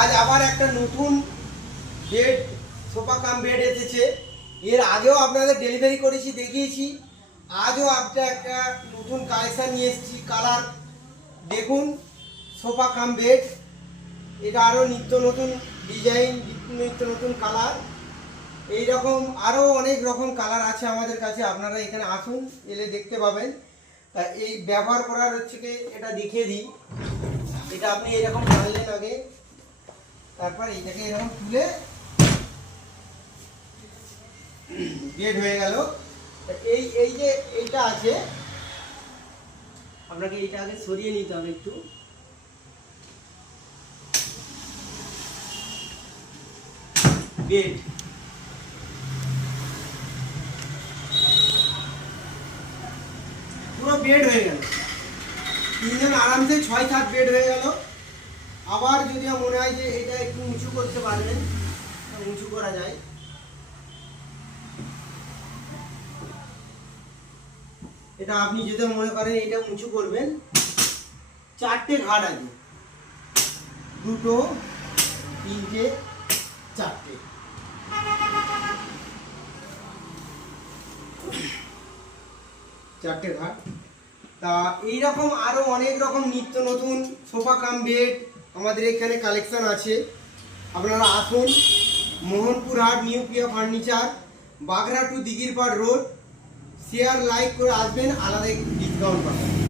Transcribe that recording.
আজ আবার একটা নতুন বেড, সোফা কাম বেড এসেছে। এর আগেও আপনাদের ডেলিভারি করেছি, দেখিয়েছি। আজও একটা নতুন কালেকশান নিয়ে এসেছি। কালার দেখুন, সোফা কাম বেড। এটা আরও নিত্য নতুন ডিজাইন, নিত্য নতুন কালার। এই রকম আরও অনেক রকম কালার আছে আমাদের কাছে। আপনারা এখানে আসুন, এলে দেখতে পাবেন। এই ব্যবহার করার হচ্ছে কি, এটা দেখিয়ে দিই। এটা আপনি এরকম টানলেন আগে, তারপর এইটাকে এরকম তুলে বেড হয়ে গেল। এই যে এইটা আছে, আপনাকে এইটা আগে সরিয়ে নিতে হবে একটু। বেড পুরো বেড হয়ে গেল। তিনজন আরামসে 6-7 বেড হয়ে গেল। আবার যদি মনে হয় যে এটা একটু উঁচু করতে পারবেন, উঁচু করা যায়। এটা আপনি যদি মনে করেন এটা উঁচু করবেন, 4টে ঘাট আছে, 2, 3, 4টে। 4টে ঘাট। তা এইরকম আরো অনেক রকম নিত্য নতুন সোফা কাম বেড আমাদের এখানে কালেকশন আছে। আপনারা আসুন, মোহনপুর হাট, new Priya furniture, Bagra to Dighirpar road. Share like করে আসবেন, আলাদা ডিসকাউন্ট পাবেন।